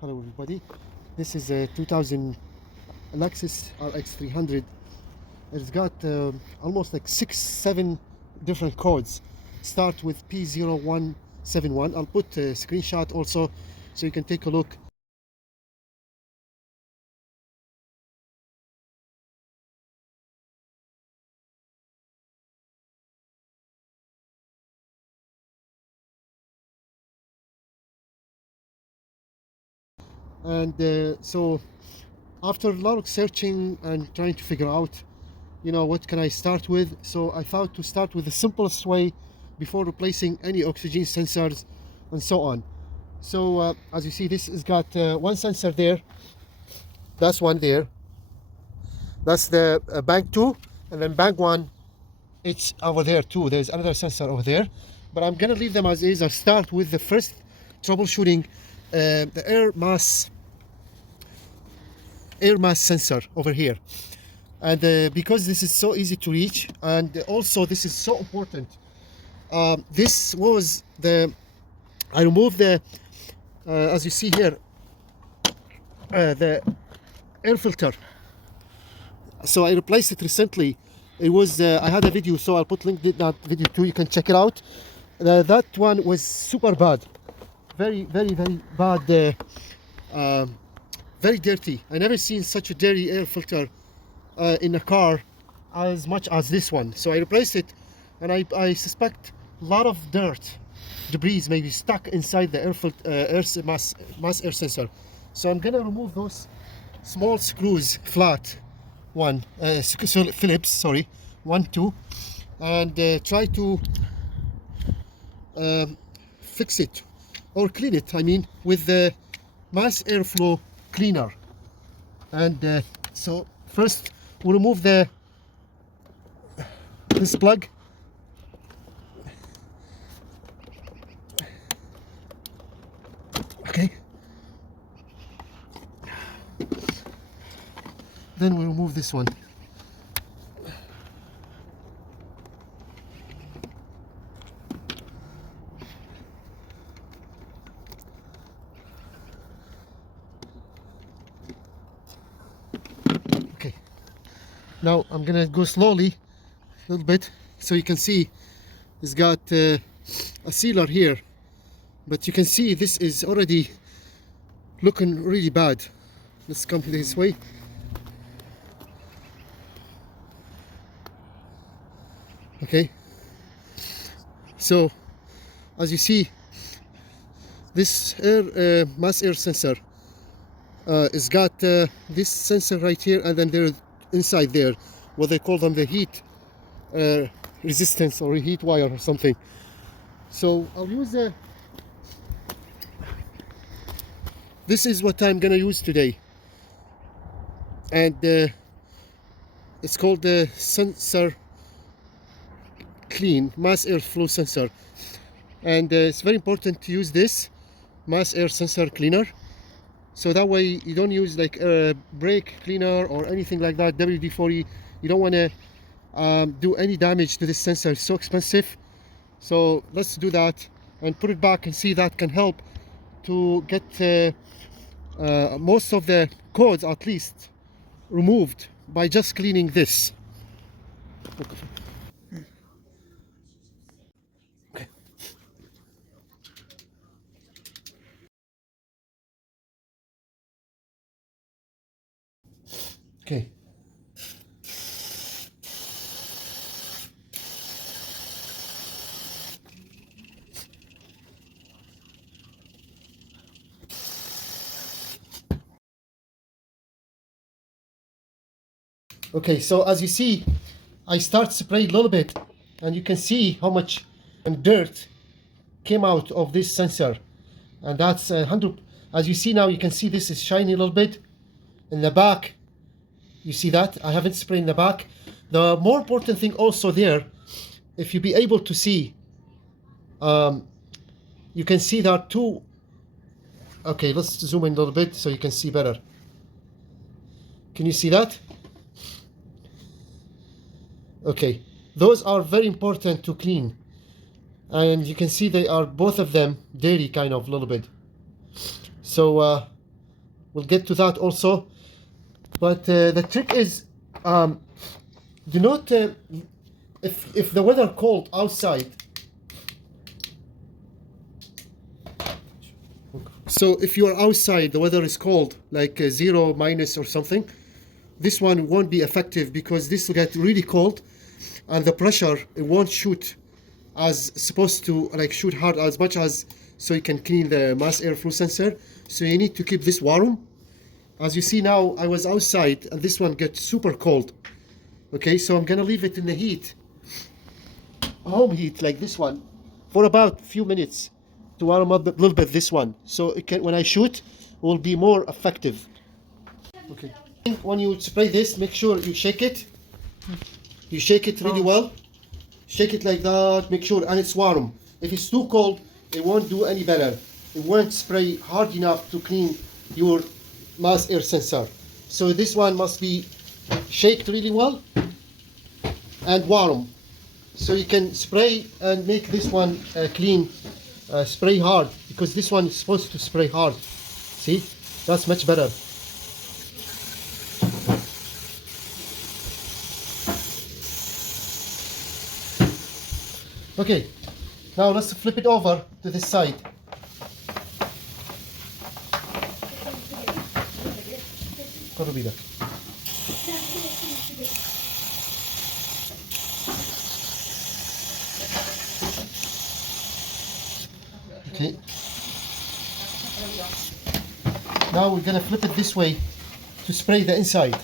Hello everybody, this is a 2000 Lexus RX 300. It's got almost like 6-7 different codes. Start with P0171. I'll put a screenshot also so you can take a look. And so after a lot of searching and trying to figure out, what can I start with, so I thought to start with the simplest way before replacing any oxygen sensors and so on. So as you see, this has got one sensor there, that's one there, that's the bank 2, and then bank 1, it's over there too, there's another sensor over there, but I'm gonna leave them as is. I'll start with the first troubleshooting, the air mass sensor over here. And because this is so easy to reach, and also this is so important, this was I removed the as you see here, the air filter, so I replaced it recently. It was I had a video, so I'll put link to that video too, you can check it out. That one was super bad, very bad, very dirty. I never seen such a dirty air filter in a car as much as this one. So I replaced it, and I suspect a lot of dirt, debris maybe stuck inside the air mass air sensor. So I'm gonna remove those small screws, flat one, Phillips, sorry, 1, 2, and try to fix it or clean it, I mean, with the mass airflow cleaner. And so first we remove this plug. Okay. Then we remove this one. Okay. Now I'm gonna go slowly a little bit so you can see it's got a sealer here, but you can see this is already looking really bad. Let's come this way. Okay, so as you see, this mass air sensor it's got this sensor right here, and then there inside there what they call them the heat resistance or heat wire or something. So I'll use this is what I'm gonna use today, and it's called the sensor clean mass airflow sensor, and it's very important to use this mass air sensor cleaner, so that way you don't use like a brake cleaner or anything like that, WD-40. You don't want to do any damage to this sensor, it's so expensive. So let's do that and put it back and see that can help to get most of the codes at least removed by just cleaning this. Okay. Okay, so as you see, I start spray a little bit, and you can see how much dirt came out of this sensor, and that's 100. As you see now, you can see this is shiny a little bit in the back. You see that I haven't sprayed in the back. The more important thing also there, if you be able to see, you can see there are two. Okay, let's zoom in a little bit so you can see better. Can you see that? Okay, those are very important to clean, and you can see they are both of them dirty kind of a little bit. So We'll get to that also. But the trick is, do not, if the weather cold outside, so if you are outside, the weather is cold, like 0 minus or something, this one won't be effective because this will get really cold and the pressure, it won't shoot as supposed to, like shoot hard as much as, so you can clean the mass airflow sensor. So you need to keep this warm. As you see now, I was outside and this one gets super cold. Okay, so I'm gonna leave it in the heat, home heat, like this one, for about a few minutes to warm up a little bit this one, so it can, when I shoot, it will be more effective. Okay. When you spray this, make sure you shake it. You shake it really well. Shake it like that, make sure, and it's warm. If it's too cold, it won't do any better. It won't spray hard enough to clean your mass air sensor. So this one must be shaked really well and warm. So you can spray and make this one clean, spray hard, because this one is supposed to spray hard. See, that's much better. Okay, now let's flip it over to this side. Okay. Now we're gonna flip it this way to spray the inside.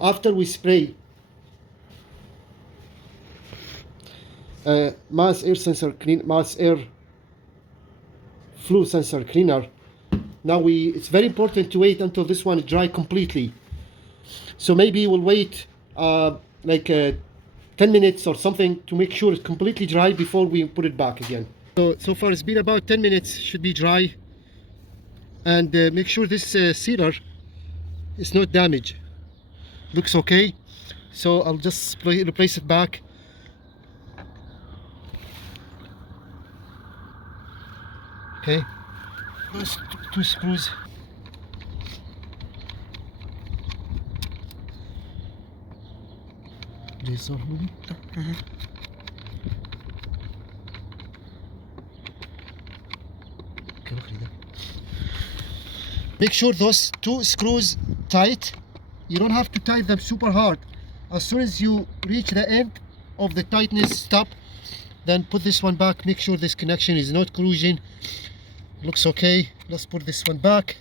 After we spray mass air sensor clean, mass air flow sensor cleaner, now it's very important to wait until this one dry completely. So maybe we'll wait like 10 minutes or something to make sure it's completely dry before we put it back again. So far it's been about 10 minutes, should be dry. And make sure this sealer is not damaged. Looks okay. So I'll just replace it back. Okay, those two screws. Make sure those two screws tight You don't have to tighten them super hard. As soon as you reach the end of the tightness, stop, then put this one back. Make sure this connection is not collusion. Looks okay. Let's put this one back.